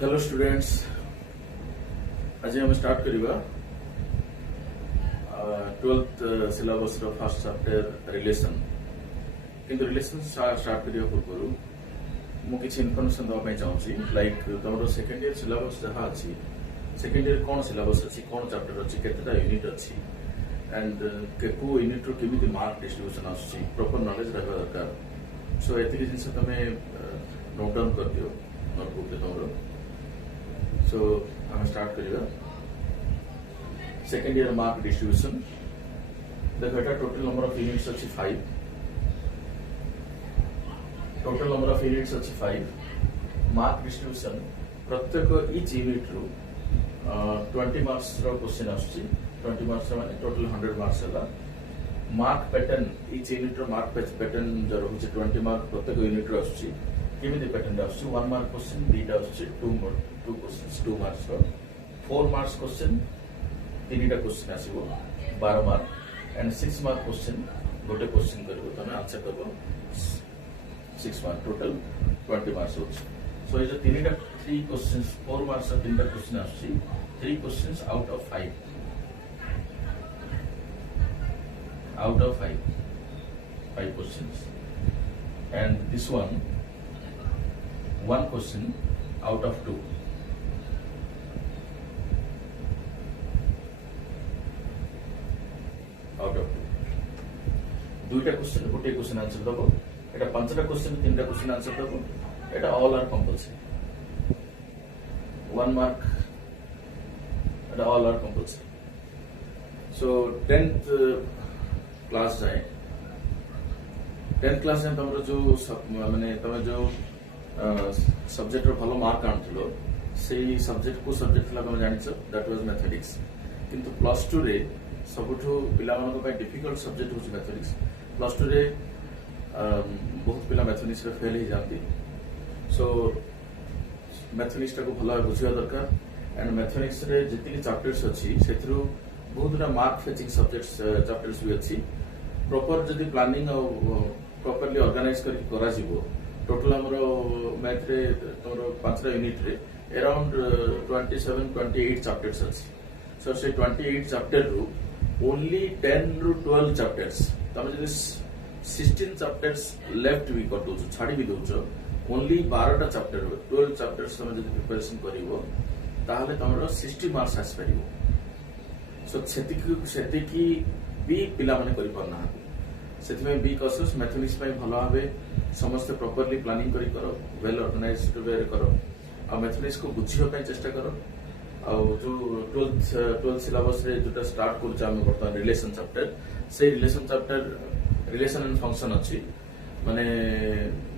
Hello students, आज हम start करिबा 12th syllabus row first chapter relation. किंतु रिलेशन स्टार्ट करिया पूर्व मु किछि इन्फॉर्मेशन दवा पय चाहूची। लाइक तमरो सेकंड ईयर सिलेबस जहा अछि, सेकंड ईयर कोन सिलेबस अछि, कोन चैप्टर अछि, केतेटा यूनिट अछि एंड को यूनिट रो केमिति मार्क डिस्ट्रीब्यूशन आछि, प्रॉपर नॉलेज रहबा दरकार। सो एति जिंस तमे नोट डाउन कर दियो नोटबुक रे तमरो। So, I'm start करिबा सेकंड ईयर मार्क डिस्ट्रीब्यूशन। देखो एटा टोटल नंबर ऑफ यूनिट्स अछि 5। टोटल नंबर ऑफ यूनिट्स अछि 5। मार्क डिस्ट्रीब्यूशन प्रत्येक ईच यूनिट रो 20 मार्क्स रो क्वेश्चन आछि। 20 मार्क्स माने टोटल 100 मार्क्स हला। मार्क पैटर्न ईच यूनिट रो मार्क पैटर्न जो रहउछि 20 मार्क प्रत्येक यूनिट रो आछि। केमिति पैटर्न आछि 1 मार्क क्वेश्चन दीटा आछि, 2 क्वेश्चंस 2 मार्क्स रो, 4 मार्क्स क्वेश्चन तीनटा क्वेश्चन आसीबो 12 मार्क एंड 6 मार्क क्वेश्चन गोटे क्वेश्चन करबो तमे आंसर दबो 6 मार्क, टोटल 20 मार्क्स होछि। सो ये जो तीनटा 3 क्वेश्चंस 4 मार्क्स रो तीनटा क्वेश्चन आछि, 3 questions out of 5 questions and this one question out of 2। दुईटा क्वेश्चन गोटे क्वेश्चन आंसर दबो। एटा पांचटा क्वेश्चन तीनटा क्वेश्चन आंसर दबो। एटा ऑल आर कंपल्सरी। 1 मार्क एटा all are compulsory. So 10th class जाए 10th क्लास में तमरो जो माने तमे जो सब्जेक्ट रो भलो मार्क आनथिलो सेही सब्जेक्ट को सब्जेक्ट ला तमे जानिछो दैट वाज मैथमेटिक्स। किंतु प्लस 2 रे सबुठो पिला मानको पय डिफिकल्ट सब्जेक्ट होछि मैथमेटिक्स। प्लस 2 रे बहुत पिला मैथमेटिक्स रे फेल ही जाती। सो मैथमेटिक्स को भलो बुझिया दरकार एंड मैथमेटिक्स रे जति चैप्टर्स अछि सेथरो बहुत मार्क फेचिंग सब्जेक्ट्स चैप्टर्स भी अछि। प्रॉपर जदि प्लानिंग और प्रॉपर्ली ऑर्गेनाइज करा जिवो टोटल हमरो मैथ रे तोरो 5टा यूनिट रे अराउंड 27-28 चैप्टर्स अछि। सो से 28 चैप्टर रू ओनली 10 रू 12 चैप्टर्स तमे जदि 16 चैप्टर्स लेफ्ट भी कर दोछ छाडी भी दोछ, ओनली 12टा चैप्टर 12 चैप्टर्स तमे जदि प्रिपरेशन करिवो ताहले तमरो 60 मार्क्स आस परिवो। सो सेतिकी भी पिला माने करि परना सेतिमे बी कॉशियस मैथमेटिक्स में भलो भाबे समस्त प्रॉपर्ली प्लानिंग करी करो, वेल ऑर्गेनाइज्ड वे करो और मैथमेटिक्स को बुझियो पे चेष्टा करो। और जो 12th सिलेबस रे जोटा स्टार्ट करछ हम बर्तमान रिलेशन चैप्टर, से relation chapter relation and function अछि। माने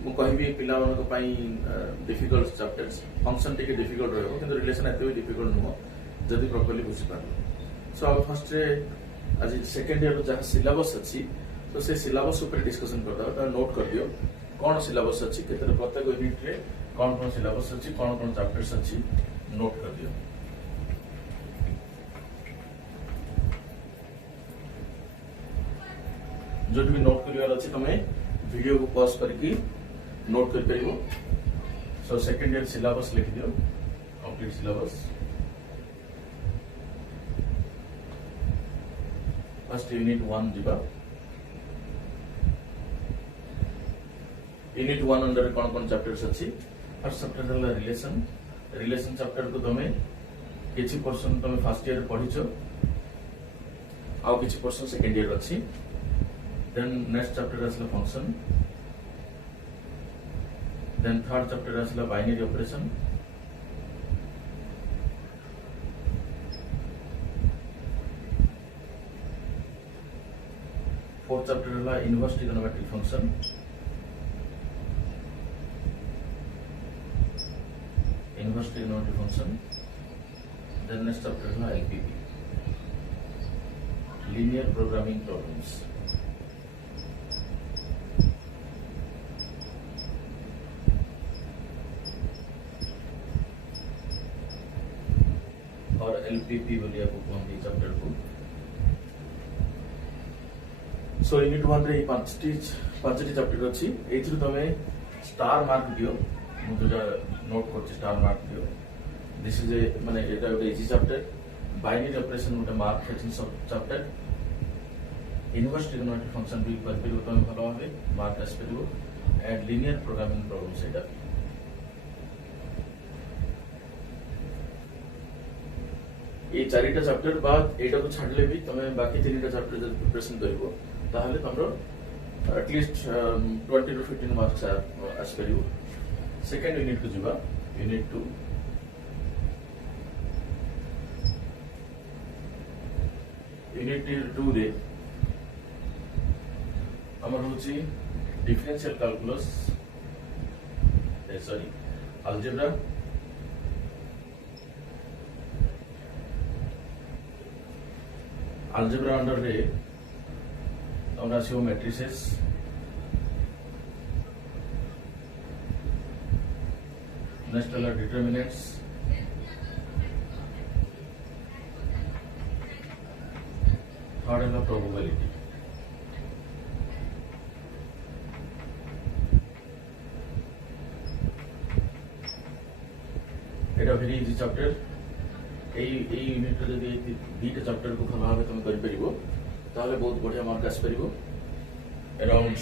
मु कहबी पिला मानको पई डिफिकल्ट चैप्टर्स, फंक्शन टिके डिफिकल्ट रहबो किंतु रिलेशन एते भी डिफिकल्ट नुहो जदि प्रॉपर्ली बुझि पारो। सो अब फर्स्ट रे आज सेकंड ईयर जहां सिलेबस अछि तो से सिलेबस ऊपर डिस्कशन करदा त नोट कर दियो कोन सिलेबस अछि, केते प्रत्येक यूनिट रे कोन सिलेबस अछि, कोन चैप्टर्स अछि, नोट कर दियो। जो भी नोट करिवार अछि तमे वीडियो को पॉज करके नोट कर परिबो। सो सेकंड ईयर सिलेबस लिख दियो, कंप्लीट सिलेबस। फर्स्ट यूनिट 1 दिबा। यूनिट 1 अंडर कौन चैप्टर्स अच्छी। फर्स्ट चैप्टर है रिलेशन। रिलेशन चैप्टर को तमे किछि पर्सन तमे फर्स्ट ईयर पढिछो आ किछि पर्सन सेकंड ईयर अच्छी। देन नेक्स्ट चैप्टर आसला फंक्शन। देन थर्ड चैप्टर आसला बाइनरी ऑपरेशन। फोर्थ चैप्टर है inverse trigonometric function. Inverse trigonometric function. Then next chapter है एलपीपी, लीनियर प्रोग्रामिंग प्रॉब्लम्स। और एलपीपी बोलिया को कहते चैप्टर को। सो यूनिट 1 रे 5टी चैप्टर अछि। एथि तमे स्टार मार्क दियो, मु जोटा नोट करछि स्टार मार्क दियो। दिस इज ए माने एटा गोटे इजी चैप्टर बाइनरी ऑपरेशन गोटे mark fetching chapter inverse trigonometric function भी कर परिबो तुम भलो भाबे मार्क आस परिबो एंड लीनियर प्रोग्रामिंग प्रॉब्लम सेटा ये चारिटा चैप्टर बाद एटा को छाडले भी तमे बाकी तीनटा चैप्टर जब प्रिपरेशन करिवो ताहले तमरो एटलीस्ट 20 to 15 मार्क्स आस परिबो सेकंड यूनिट को जिबा यूनिट 2 यूनिट 2 रे हमर होची differential calculus sorry algebra algebra under रे हमरा सिओ मैट्रिसेस नेक्स्ट वाला डिटरमिनेंट्स थर्ड वाला प्रोबेबिलिटी এটা ভেরি ইজি চ্যাপ্টার এই ইউনিট যদি দুইটা চ্যাপ্টার को ভালো ভাবে তুমি করি পারিবো তাহলে বহুত বড়িয়া মার্ক আস পারিবো अराउंड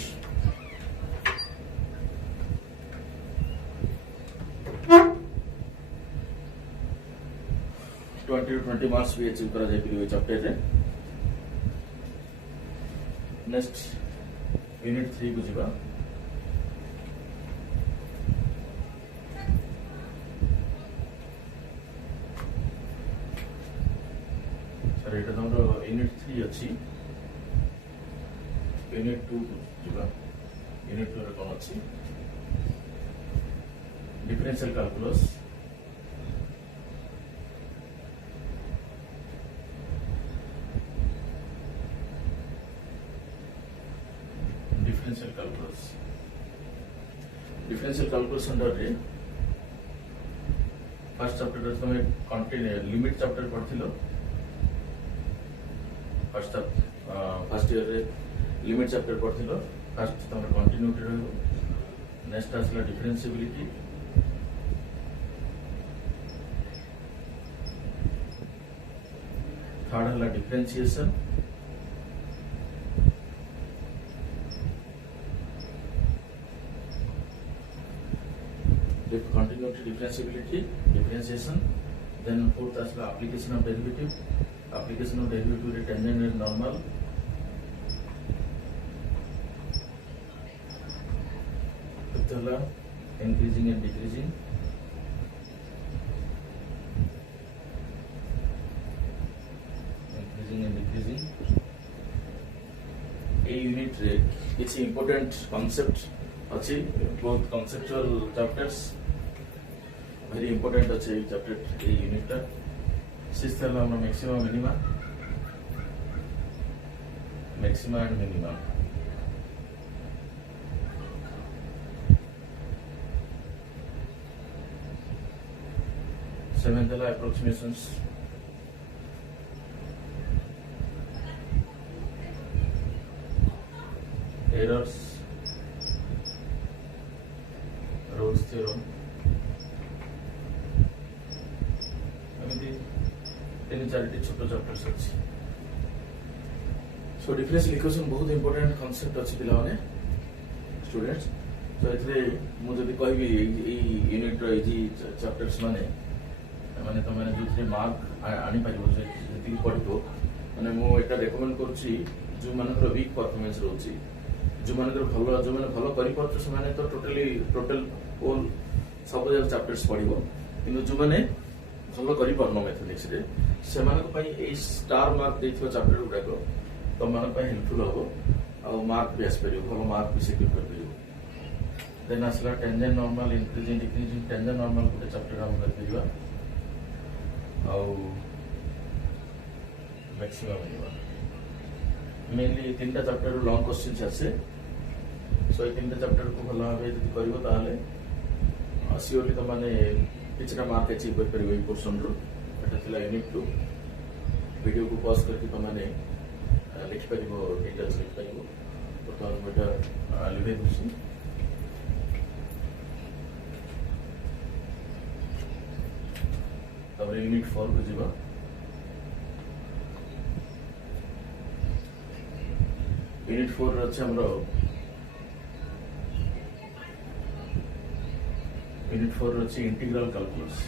20 to 20 मार्क्स भी अचीव करा जाय पारिबो चैप्टर रे नेक्स्ट यूनिट 3 को जिबा এটা তোমরা यूनिट 3 ଅଛି यूनिट 2 ଯିବା यूनिट 2 ରେ କ'ଣ ଅଛି differential calculus differential calculus under रे फर्स्ट चैप्टर रे तुम कंटिन्यू लिमिट चैप्टर पढ़थिलो फर्स्ट ईयर रे लिमिट चैप्टर पढ़थिलो फर्स्ट तुम कंटिन्यूटी रहबो नेक्स्ट आसला डिफरेंशिएबिलिटी थर्ड हला differentiation continuity differentiability differentiation then fourth asla application of derivative with tangent and normal fifth hala increasing and decreasing a unit रे किसी important concept अच्छी बहुत conceptual chapters very important अच्छे chapter ए unit टा सिस्थ हला हमरा maxima and minima seventh hala approximations errors Rolle's theorem तीन चार छोट चैप्टर्स अच्छी सो डिफरेंशियल इक्वेशन बहुत इंपोर्टेंट कांसेप्ट अच्छी पिला माने स्टूडेंट्स तो एथरे मु जदी कहबी a unit row easy chapters माने माने तो माने जोथरे मार्क आनी पारिबो जति पढिबो माने मु एटा रेकमेंड करछि जो मानकर वीक परफॉर्मेंस रहउछि जो मानकर भलो करि परछ से माने तो टोटल ऑल सब चैप्टर्स पढिबो किंतु जो माने भलो करि परनो मैथमेटिक्स रे से मानक पई ए स्टार मार्क देथिबो चैप्टर गुडा को तो मानक पई हेल्पफुल हो आ मार्क भी आसपरियो भलो मार्क भी सिक्योर कर दियो देन असला tangent normal increasing decreasing tangent normal गुडा चैप्टर हम कर दियो आ मैक्सिमम होइबा मेनली तीनटा चैप्टर लॉन्ग क्वेश्चंस आसे सो ए तीनटा चैप्टर को भलो भाबे जति करिवो ताले सियोरली तो माने किछटा मार्क अचीव कर परिबो ई पोर्शन रो एटा थिला यूनिट 2 वीडियो को पॉज करके तो माने लिख परिबो डिटेल्स लिख परिबो तो बेटा लिखे दुसी यूनिट 4 को जीवा यूनिट 4 अच्छे हमरो यूनिट 4 अच्छे इंटीग्रल कैलकुलस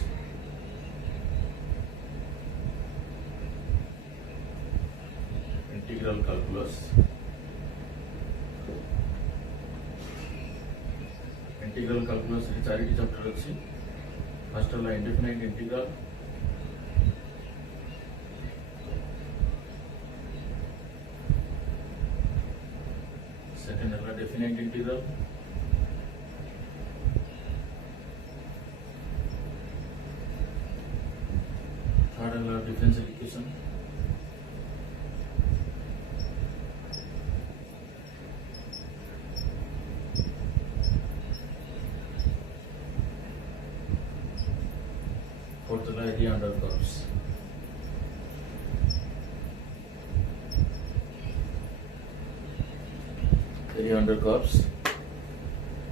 इंटीग्रल कैलकुलस चारिटी चैप्टर अच्छी फर्स्ट है इंडेफिनाइट इंटीग्रल सेकंड है डेफिनाइट इंटीग्रल थर्ड है डिफरेंशियल इक्वेशन फोर्थ है area under curves area under curves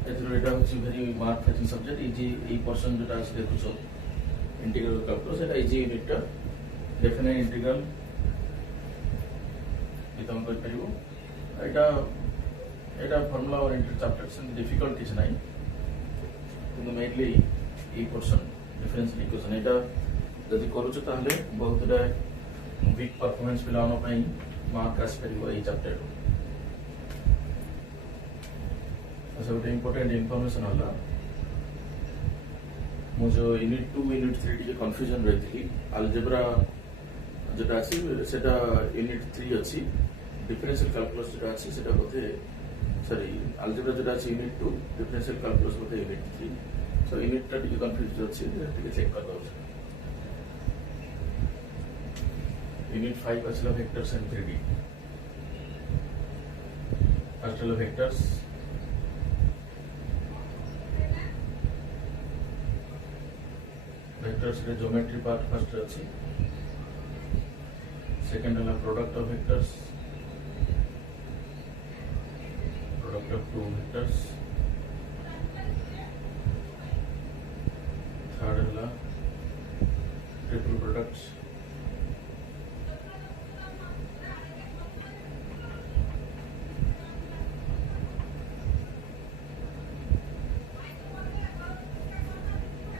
एथरो एटा होची very mark fetching subject easy ए पर्सन जोटा अछि देखुछो इंटीग्रल कैलकुलस एटा इजी यूनिट डेफिनाइट इंटीग्रल इतम कर परिबो एटा फार्मूला और इंटर चैप्टर से डिफिकल्ट किछ नाही किंतु mainly a person differential equation एटा जदि करूछ ताहले बहुत वीक परफॉर्मेंस पिलानो पई मार्क आस परिबो ए चैप्टर अच्छा गोटे इम्पोर्टेंट इनफॉरमेशन है मुझे यूनिट 2 यूनिट 3 टी कंफ्यूजन रही थी अलजेब्रा जोटा अच्छी सेटा यूनिट 3 अच्छी डिफरेंशियल कैलकुलस जोटा अच्छी सेटा बोधे सॉरी अलजेब्रा जोटा अच्छी यूनिट 2 डिफरेंशियल कैलकुलस बोधे यूनिट 3 सो यूनिट टा टी कंफ्यूज अच्छी टी चेक कर दो यूनिट 5 अच्छला vectors and 3D first vectors vectors के ज्योमेट्री पार्ट फर्स्ट अच्छी सेकंड है product of vectors product of two vectors third है ट्रिपल प्रोडक्ट्स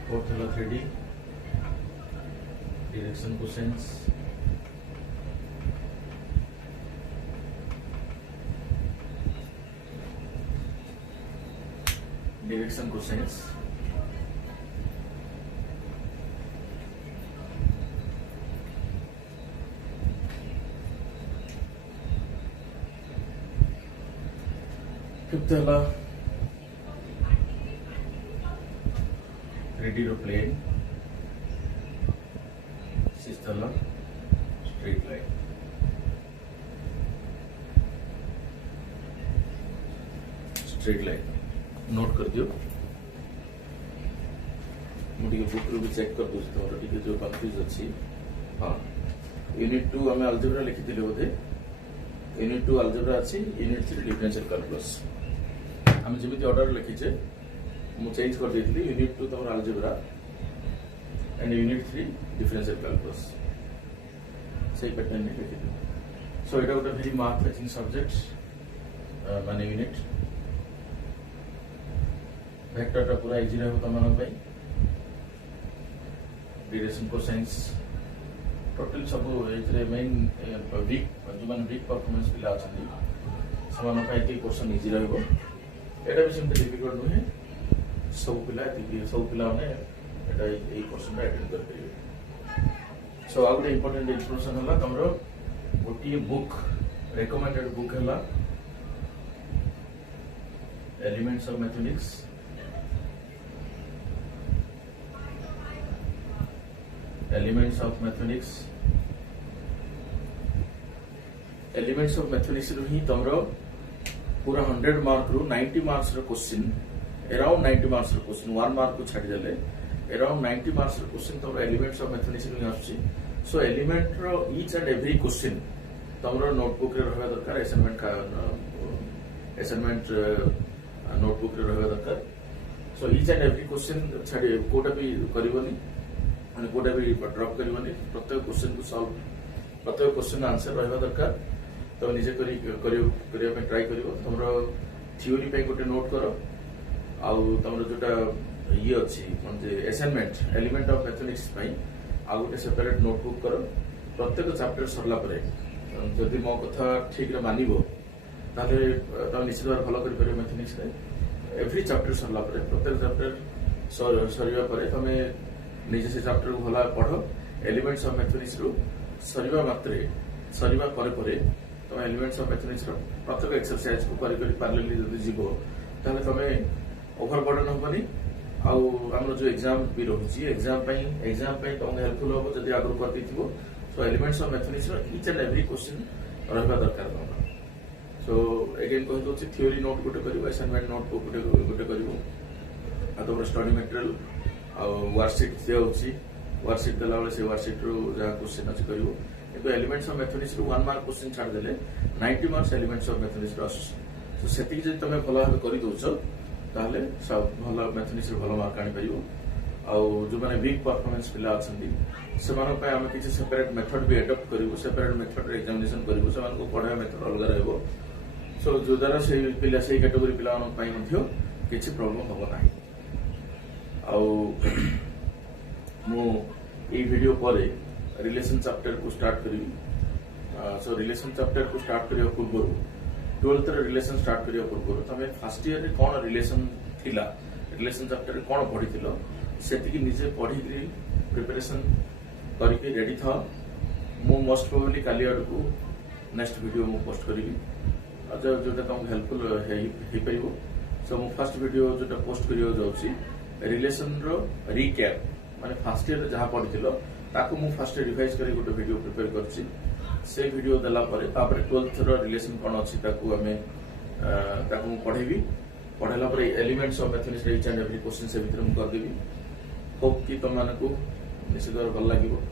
फोर्थ है 3D direction cosines फिफ्थ है 3D plane straight line note कर दियो मुझे बुक रू भी चेक कर दूसरी तमर टिके जो कंफ्यूज अच्छी हाँ यूनिट 2 हमें अलजेब्रा लिखी थिले बोधे यूनिट 2 अलजेब्रा अच्छी यूनिट 3 डिफरेंशियल कैलकुलस हम जेमिति ऑर्डर लिखिचे मु चेंज कर देथली यूनिट 2 तमर algebra and unit 3 differential calculus सही पैटर्न में लिखि दो सो इट गोटे वेरी मार्क फेचिंग सब्जेक्ट माने यूनिट वेक्टर टा पूरा इजी रहबो तमन पई डिरेक्शन कोसाइंस टोटल सब एथरे मेन वीक जो मान वीक परफॉर्मेंस पिला अछंदी समान पई के क्वेश्चन इजी रहबो एटा भी सिंपल डिफिकल्ट नहे सब पिला माने एटा ए क्वेश्चन अटेंड कर परिबे सो आउ द इंपोर्टेंट इन्फॉर्मेशन हला हमरो गोटी बुक रेकमेंडेड बुक हला elements of mathematics elements of mathematics रू ही तमरो पूरा 100 मार्क रू 90 मार्क्स रो क्वेश्चन अराउंड 90 मार्क्स रो क्वेश्चन 1 मार्क को छाडी देले अराउंड 90 मार्क्स रो क्वेश्चन तमरो एलिमेंट्स ऑफ मैथमेटिक्स रू आछी सो एलिमेंट रो ईच एंड एवरी क्वेश्चन तमरो नोटबुक रे रहबा दरकार असाइनमेंट नोटबुक रे रहबा दरकार so each and every question छाडी कोटा भी करबोनी ମାନେ कोटा भी ड्रॉप करबनी प्रत्येक क्वेश्चन को सॉल्व प्रत्येक क्वेश्चन आंसर रहबा दरकार तो निजे करिया पे ट्राई करिवो हमरो थ्योरी पे गोटे नोट करो आउ तमरो जोटा ये अछि म्हणजे असाइनमेंट एलिमेंट ऑफ मैथमेटिक्स पई आ गोटे सेपरेट नोटबुक करो प्रत्येक चैप्टर सरला परे जदि मो कथा ठीक रे मानिबो ताले त निश्चित भाव भलो करि परियो मैथमेटिक्स रे एवरी चैप्टर सरला परे प्रत्येक चैप्टर सरिया परे तमे निजे से चैप्टर को भला पढो एलिमेंट्स ऑफ मैथमेटिक्स रो सरिवा परे परे तमे एलिमेंट्स ऑफ मैथमेटिक्स रो प्रत्येक एक्सरसाइज को करि पारलेली जदि जीवो ताले तमे ओवरबर्डन होबनी आउ हमरो जो एग्जाम भी रहुची एग्जाम पई तुम हेल्पफुल हो जदि आगु करती थिबो सो एलिमेंट्स ऑफ मैथमेटिक्स रो ईच एंड एवरी क्वेश्चन रहबा दरकार तुम सो अगेन कहि दोची थ्योरी नोट गोटे करिवो असाइनमेंट नोट गोटे करिवो आ तो स्टडी मटेरियल आ वर्कशीट से होची वर्कशीट देला वाले से वर्कशीट रो जा क्वेश्चन अछि करिवो किंतु एलिमेंट्स ऑफ मैथमेटिक्स रो 1 मार्क क्वेश्चन छाड़ देले 90 मार्क्स एलिमेंट्स ऑफ मैथमेटिक्स रो सो सेति जे तमे भलो भाबे करि दोछो ताहले सब भलो मैथमेटिक्स रो भलो मार्क आनि परिवो आ जो माने वीक परफॉर्मेंस पिला अछंती सेमान पे हम किछि सेपरेट मेथड भी अडॉप्ट करिवो सेपरेट मेथड रे एग्जामिनेशन करिवो सेमान को पढा मेथड अलग रहबो सो जो द्वारा से पिला से कैटेगरी पिला मन पई मध्य किछि प्रॉब्लम होबो नाही आ मो ए वीडियो परे रिलेशन चैप्टर को स्टार्ट करी सो रिलेशन चैप्टर को स्टार्ट करिया पूर्व 12th रे रिलेशन स्टार्ट करिया पूर्व तमे फर्स्ट ईयर रे कोन रिलेशन थिला रिलेशन चैप्टर रे कोन पढिथिलो सेति की निजे पढी के प्रिपरेशन करके रेडी था मो मोस्ट प्रोबेबली काली आड़ को नेक्स्ट वीडियो मो पोस्ट करिवि जो जोटा तुम हेल्पफुल हे परिबो सो मो फर्स्ट वीडियो जोटा पोस्ट करियो जाउची रिलेशन रो रिकैप माने फर्स्ट ईयर जहां पढिथिलो ताको मु फर्स्ट रिवाइज करी गोटे वीडियो प्रिपेयर करछि से वीडियो देला परे तापर 12th रो रिलेशन कोन अछि ताको मु पढेबी पढेला परे एलिमेंट्स ऑफ मैथमेटिक्स रे इच एंड एवरी क्वेश्चन से भीतर मु कर देबी होप कि तुम मानको निश्चित भल लागिवो।